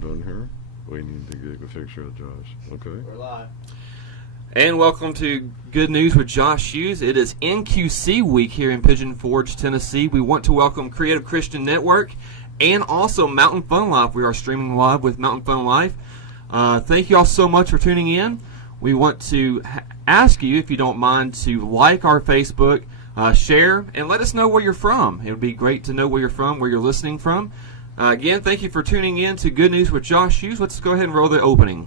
done here. We need to get a picture of Josh. Okay. We're live. And welcome to Good News with Josh Hughes. It is NQC week here in Pigeon Forge, Tennessee. We want to welcome Creative Christian Network and also Mountain Fun Life. We are streaming live with Mountain Fun Life. Thank you all so much for tuning in. We want to ask you, if you don't mind, to like our Facebook, share, and let us know where you're from. It would be great to know where you're from, where you're listening from. Again, thank you for tuning in to Good News with Josh Hughes. Let's go ahead and roll the opening.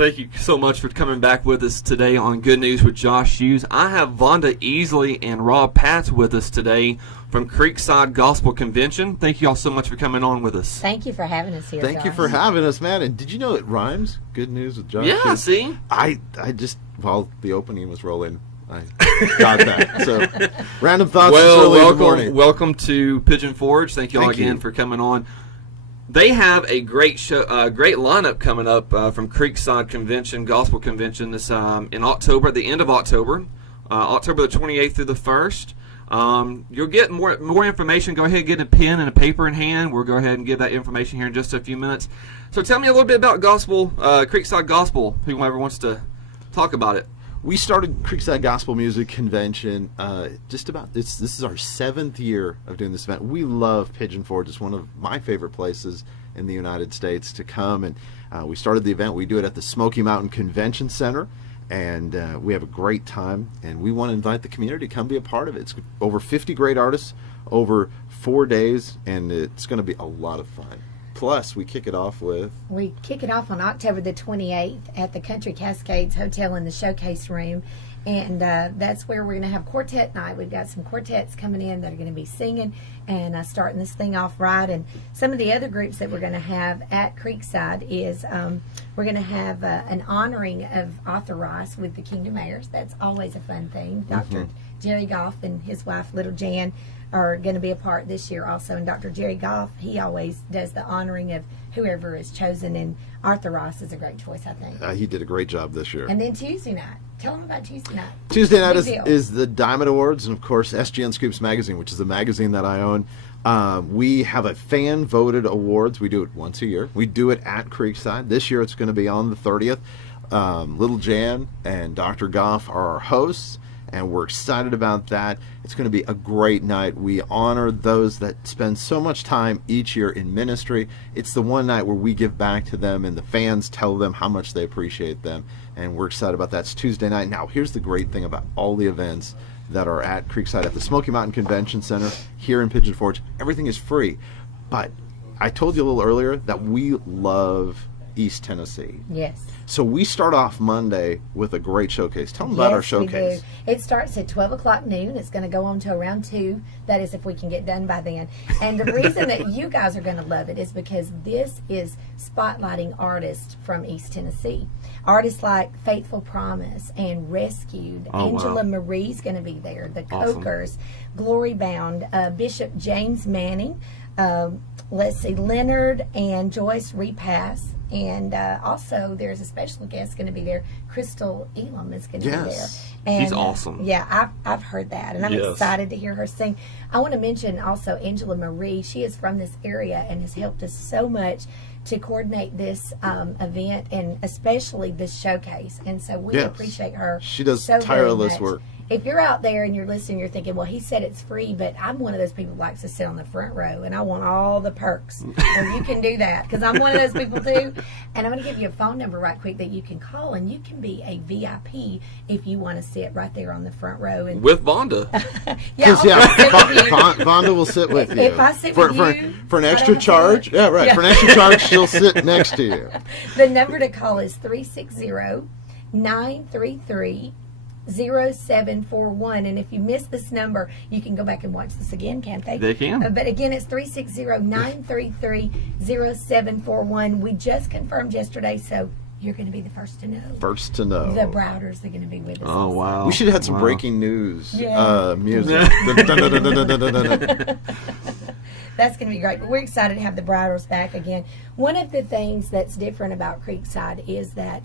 Thank you so much for coming back with us today on Good News with Josh Hughes. I have Vonda Easley and Rob Patz with us today from Creekside Gospel Convention. Thank you all so much for coming on with us. Thank you for having us here, Thank you for having us, man. And did you know it rhymes? Good News with Josh Yeah, Hughes? see? I just, while the opening was rolling, I got that. So, random thoughts early in the morning. Welcome to Pigeon Forge. Thank you all again for coming on. They have a great show, great lineup coming up from Creekside Convention, Gospel Convention, this in October, at the end of October, October the 28th through the 1st. You'll get more information. Go ahead and get a pen and a paper in hand. We'll go ahead and give that information here in just a few minutes. So tell me a little bit about Gospel, Creekside Gospel, whoever wants to talk about it. We started Creekside Gospel Music Convention this is our 7th year of doing this event. We love Pigeon Forge. It's one of my favorite places in the United States to come. And we started the event. We do it at the Smoky Mountain Convention Center. And we have a great time. And we want to invite the community to come be a part of it. It's over 50 great artists over 4 days. And it's going to be a lot of fun. Plus, we kick it off on October the 28th at the Country Cascades Hotel in the Showcase Room. And that's where we're going to have quartet night. We've got some quartets coming in that are going to be singing and starting this thing off right. And some of the other groups that we're going to have at Creekside is we're going to have an honoring of Arthur Rice with the Kingdom Heirs. That's always a fun thing. Dr. Jerry Goff and his wife, Little Jan, are going to be a part this year also. And Dr. Jerry Goff, he always does the honoring of whoever is chosen. And Arthur Rice is a great choice, I think. He did a great job this year. And then Tuesday night. Tell them about Tuesday night. Tuesday night is the Diamond Awards, and of course SGN Scoops Magazine, which is a magazine that I own. We have a fan-voted awards. We do it once a year. We do it at Creekside. This year it's going to be on the 30th. Little Jan and Dr. Goff are our hosts, and we're excited about that. It's going to be a great night. We honor those that spend so much time each year in ministry. It's the one night where we give back to them, and the fans tell them how much they appreciate them, and we're excited about that. It's Tuesday night. Now, here's the great thing about all the events that are at Creekside at the Smoky Mountain Convention Center here in Pigeon Forge. Everything is free, but I told you a little earlier that we love East Tennessee. Yes. So we start off Monday with a great showcase. Tell them about our Yes, we showcase. do. It starts at 12 o'clock noon. It's going to go on to around 2. That is if we can get done by then. And the reason that you guys are going to love it is because this is spotlighting artists from East Tennessee. Artists like Faithful Promise and Rescued. Oh, Angela wow. Marie's going to be there. The Awesome. Cokers. Glory Bound. Bishop James Manning. Let's see, Leonard and Joyce Repass. And also, there's a special guest going to be there. Crystal Elam is going to be there. Yes. And, She's awesome. Yeah, I've heard that, and I'm Yes. excited to hear her sing. I want to mention also Angela Marie. She is from this area and has helped us so much to coordinate this event and especially this showcase. And so we Yes. appreciate her. She does so very tireless much. work. If you're out there and you're listening, you're thinking, well, he said it's free, but I'm one of those people who likes to sit on the front row, and I want all the perks. Well, you can do that, because I'm one of those people, too. And I'm going to give you a phone number right quick that you can call, and you can be a VIP if you want to sit right there on the front row. And With Vonda. yeah, Because, yeah, I'll sit with you. Vonda will sit with you. If I sit for, with for, you, for an I don't extra have to charge, look. yeah, right. Yeah. For an extra charge, she'll sit next to you. The number to call is 360-933 0741. And if you miss this number, you can go back and watch this again, can't they? They can. But again, it's 360-933 0741. We just confirmed yesterday, so you're going to be the first to know. First to know. The Browders are going to be with us. Oh, also. wow. We should have had some Wow. breaking news Yeah. music. Dun, dun, dun, dun, dun, dun, dun, dun, dun. That's going to be great. But we're excited to have the Browders back again. One of the things that's different about Creekside is that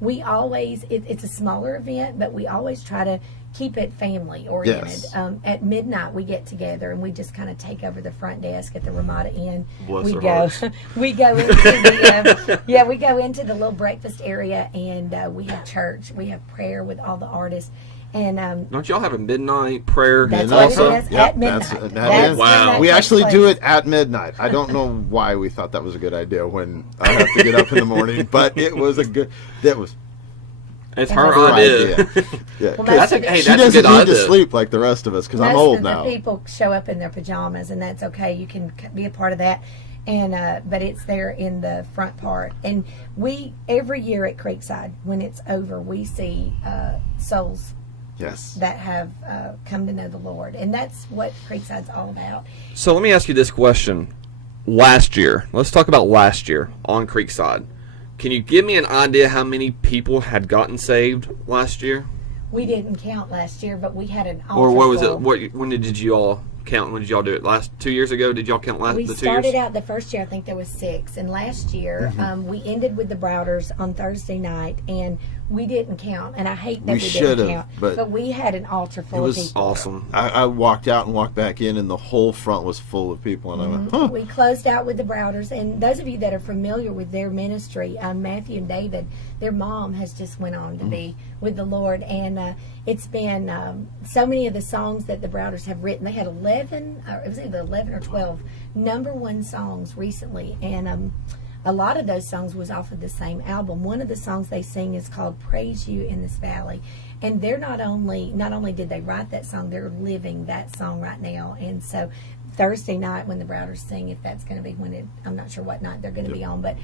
we always, it's a smaller event, but we always try to keep it family oriented. Yes. At midnight, we get together and we just kind of take over the front desk at the Ramada Inn. Bless we their go, hearts. we go into the we go into the little breakfast area, and we have church. We have prayer with all the artists, and Don't y'all have a midnight prayer that's Midnight what also? it is Yep, at midnight. that's- That's Wow. when that We takes actually place. do it at midnight. I don't know why we thought that was a good idea when I have to get up in the morning, but it was a good. That was It's And her her idea. Yeah, Well, 'cause That's a, Most of hey, the- she that's a doesn't good need idea. to sleep like the rest of us because I'm Most old of now. the people show up in their pajamas, and that's okay. You can be a part of that, and but it's there in the front part. And we every year at Creekside, when it's over, we see souls Yes. that have come to know the Lord, and that's what Creekside's all about. So let me ask you this question. Last year, let's talk about last year on Creekside. Can you give me an idea how many people had gotten saved last year? We didn't count last year, but we had an altar Or what was full. it? When did you all count? When did y'all do it? Last 2 years ago? Did y'all count We the 2 started years? out the first year, I think there was 6, and last year we ended with the Browders on Thursday night, and we didn't count, and I hate that We we should didn't have, count. but we had an altar full was of people. Awesome. I walked out and walked back in, and the whole front was full of people, and I went, huh. We closed out with the Browders, and those of you that are familiar with their ministry, Matthew and David, their mom has just went on to be with the Lord, and it's been so many of the songs that the Browders have written. They had 11, or it was either 11 or 12 number one songs recently, and a lot of those songs was off of the same album. One of the songs they sing is called "Praise You in This Valley," and they're not only did they write that song, they're living that song right now. And so Thursday night when the Browders sing, if that's going to be when it, I'm not sure what night they're going to be on, but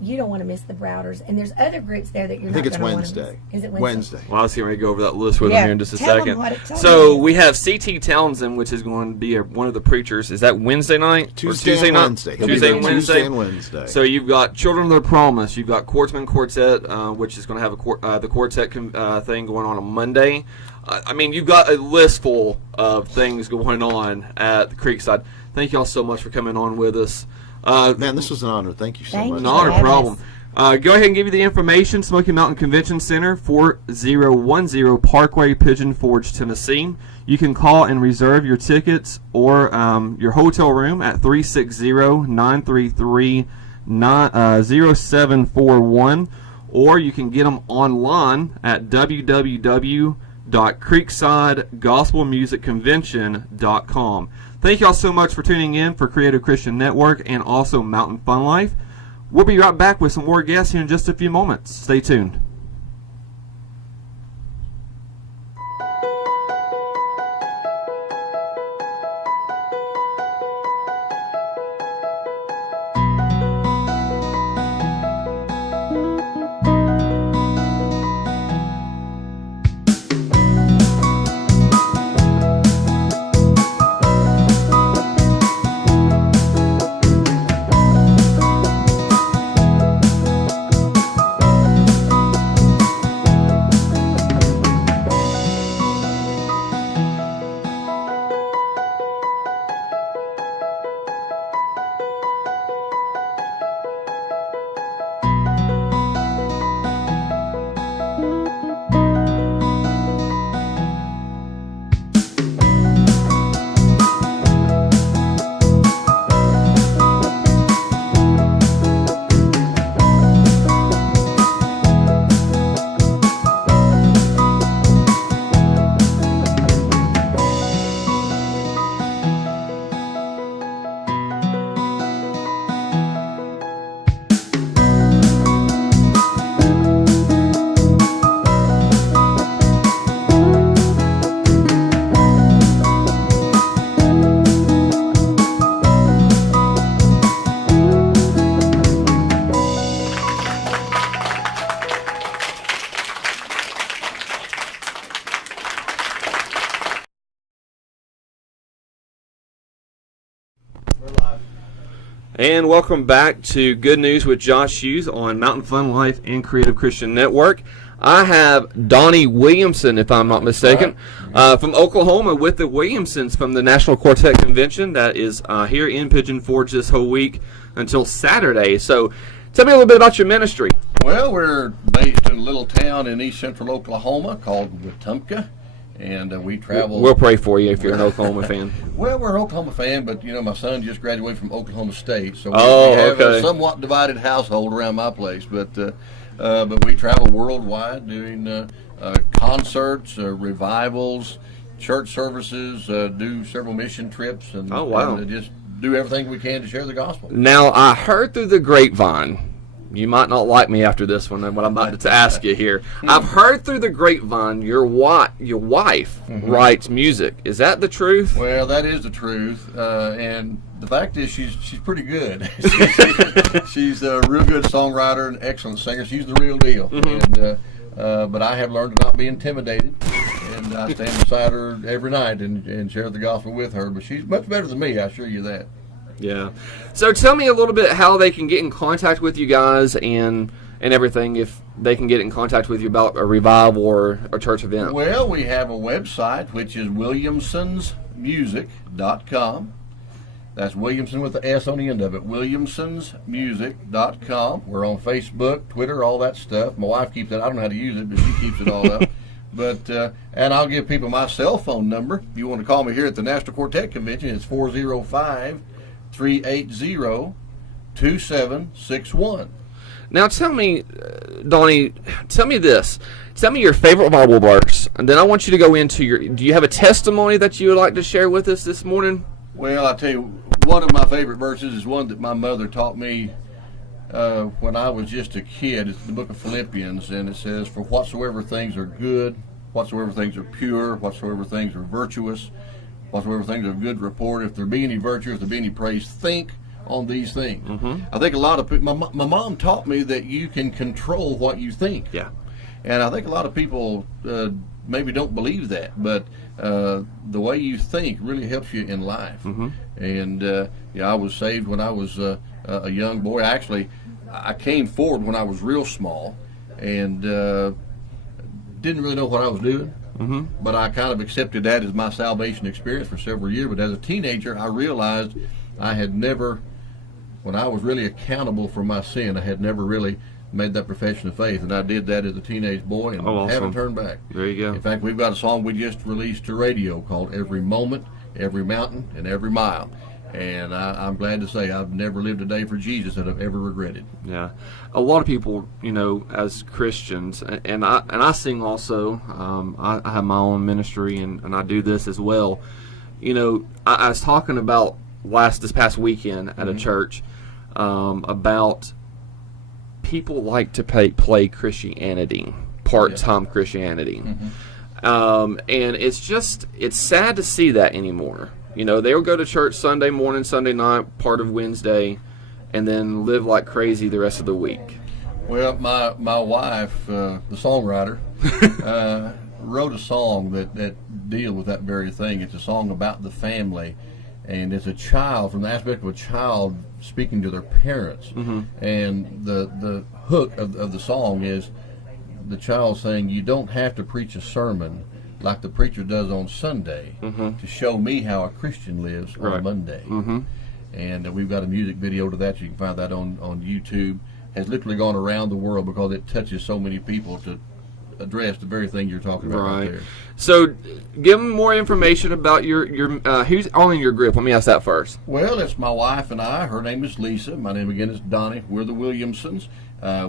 you don't want to miss the Browders. And there's other groups there that you're I think not it's going to want to miss. Wednesday. Is it Wednesday. Well, I was getting ready to go over that list with Yeah, them here in just a tell 'em second. what it- tell 'em So what it we have C.T. Townsend, which is going to be one of the preachers. Is that Wednesday night? Or Tuesday and night? Wednesday. He'll be Tuesday there and Wednesday. Tuesday and Wednesday. So you've got Children of the Promise. You've got Quartzman Quartet, which is going to have the quartet thing going on Monday. I mean, you've got a list full of things going on at the Creekside. Thank y'all so much for coming on with us. Man, this was an honor. Thank you so Thank much. you. Not a having problem. Go ahead and give you the information. Smoky Mountain Convention Center, 4010 Parkway, Pigeon Forge, Tennessee. You can call and reserve your tickets or your hotel room at 360-933-0741, or you can get them online at www.creeksidegospelmusicconvention.com. Thank y'all so much for tuning in for Creative Christian Network and also Mountain Fun Life. We'll be right back with some more guests here in just a few moments. Stay tuned. And welcome back to Good News with Josh Hughes on Mountain Fun Life and Creative Christian Network. I have Donnie Williamson, if I'm not mistaken, from Oklahoma with the Williamsons from the National Quartet Convention that is here in Pigeon Forge this whole week until Saturday. So tell me a little bit about your ministry. Well, we're based in a little town in east central Oklahoma called Wetumpka, and we travel. We'll pray for you if you're an Oklahoma fan. Well, we're an Oklahoma fan, but my son just graduated from Oklahoma State, so we have okay. a somewhat divided household around my place. But we travel worldwide doing concerts, revivals, church services, do several mission trips, and, oh, wow. and just do everything we can to share the gospel. Now, I heard through the grapevine. You might not like me after this one and what I'm about to ask you here. I've heard through the grapevine your wife writes music. Is that the truth? Well, that is the truth, and the fact is she's pretty good. She's a real good songwriter and excellent singer. She's the real deal. And but I have learned to not be intimidated, and I stand beside her every night and share the gospel with her. But she's much better than me, I assure you that. Yeah. So tell me a little bit how they can get in contact with you guys and everything, if they can get in contact with you about a revival or a church event. Well, we have a website, which is williamsonsmusic.com. That's Williamson with the S on the end of it, williamsonsmusic.com. We're on Facebook, Twitter, all that stuff. My wife keeps that. I don't know how to use it, but she keeps it all up. But and I'll give people my cell phone number. If you want to call me here at the National Quartet Convention, it's 405-380-2761. Now tell me, Donnie, tell me this. Tell me your favorite Bible verse, and then I want you to go into do you have a testimony that you would like to share with us this morning? Well, I'll tell you, one of my favorite verses is one that my mother taught me when I was just a kid. It's the book of Philippians, and it says, "For whatsoever things are good, whatsoever things are pure, whatsoever things are virtuous, whatsoever things are of good report, if there be any virtue, if there be any praise, think on these things." I think a lot of people, my mom taught me that you can control what you think. Yeah. And I think a lot of people maybe don't believe that, but the way you think really helps you in life. And I was saved when I was a young boy. Actually, I came forward when I was real small and didn't really know what I was doing. But I kind of accepted that as my salvation experience for several years. But as a teenager, I realized I had never, when I was really accountable for my sin, I had never really made that profession of faith, and I did that as a teenage boy, and awesome. Haven't turned back. There you go. In fact, we've got a song we just released to radio called "Every Moment, Every Mountain, and Every Mile," and I'm glad to say I've never lived a day for Jesus that I've ever regretted. Yeah, a lot of people, as Christians, and I sing also. I have my own ministry, and I do this as well. I was talking about this past weekend at a church about people like to play Christianity, part-time Christianity. And it's sad to see that anymore. They'll go to church Sunday morning, Sunday night, part of Wednesday, and then live like crazy the rest of the week. Well, my wife, the songwriter, wrote a song that deals with that very thing. It's a song about the family, and it's a child, from the aspect of a child speaking to their parents. And the hook of the song is the child saying, "You don't have to preach a sermon like the preacher does on Sunday to show me how a Christian lives on Monday." And we've got a music video to that. You can find that on YouTube. Has literally gone around the world because it touches so many people to address the very thing you're talking about right there. So, give them more information about your who's all in your group. Let me ask that first. Well, it's my wife and I. Her name is Lisa. My name again is Donnie. We're the Williamsons.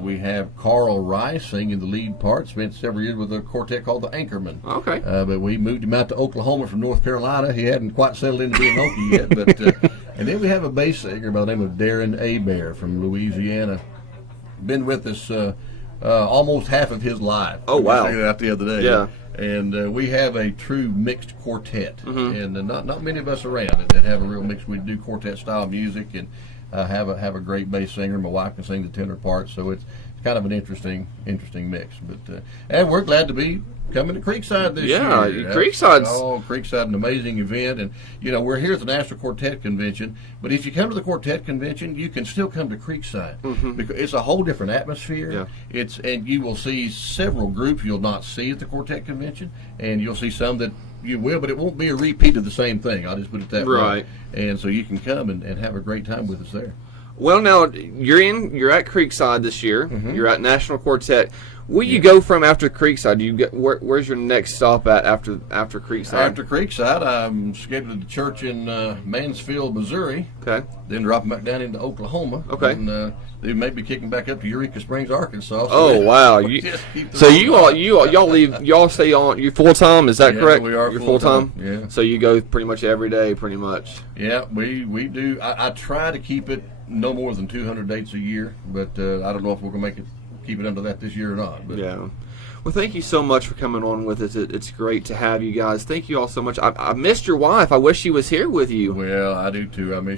We have Carl Rice singing the lead part. Spent several years with a quartet called the Anchormen. Okay. But we moved him out to Oklahoma from North Carolina. He hadn't quite settled into being Okie yet. But and then we have a bass singer by the name of Darren Abear from Louisiana. Been with us almost half of his life. Oh, wow. I figured out the other day. Yeah. And we have a true mixed quartet. And not many of us around that have a real mix. We do quartet style music and have a great bass singer. My wife can sing the tenor part, so it's kind of an interesting mix. But and we're glad to be coming to Creekside this year. Yeah, Creekside's... Creekside, an amazing event. And, we're here at the National Quartet Convention, but if you come to the Quartet Convention, you can still come to Creekside because it's a whole different atmosphere. Yeah. And you will see several groups you'll not see at the Quartet Convention, and you'll see some that you will, but it won't be a repeat of the same thing. I'll just put it that way. Right. And so you can come and have a great time with us there. Well, now you're at Creekside this year. You're at National Quartet. Where you go from after Creekside? Do you get where's your next stop at after Creekside? After Creekside, I'm scheduled at the church in Mansfield, Missouri. Okay. Then dropping back down into Oklahoma. Okay. And they may be kicking back up to Eureka Springs, Arkansas. So wow! So y'all stay on. You full time? Is that correct? We are. You're full time. Yeah. So you go pretty much every day, pretty much. Yeah, we do. I try to keep it no more than 200 dates a year, but I don't know if we're gonna keep it under that this year or not. But. Yeah. Well, thank you so much for coming on with us. It's great to have you guys. Thank you all so much. I missed your wife. I wish she was here with you. Well, I do too. I mean,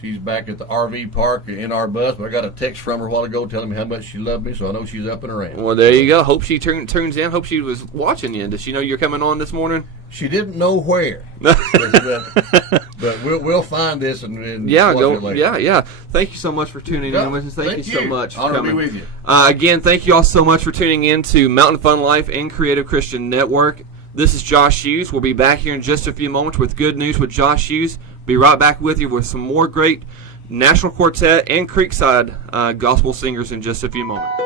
she's back at the RV park in our bus, but I got a text from her a while ago telling me how much she loved me, so I know she's up and around. Well, there you go. Hope she turns in. Hope she was watching you. Does she know you're coming on this morning? She didn't know where, but we'll find this and yeah, watch it later. Yeah. Thank you so much for tuning in with us. Thank you so much for coming. coming. To be with you. Again, thank you all so much for tuning in to Mountain Fun Life and Creative Christian Network. This is Josh Hughes. We'll be back here in just a few moments with Good News with Josh Hughes. Be right back with you with some more great National Quartet and Creekside gospel singers in just a few moments.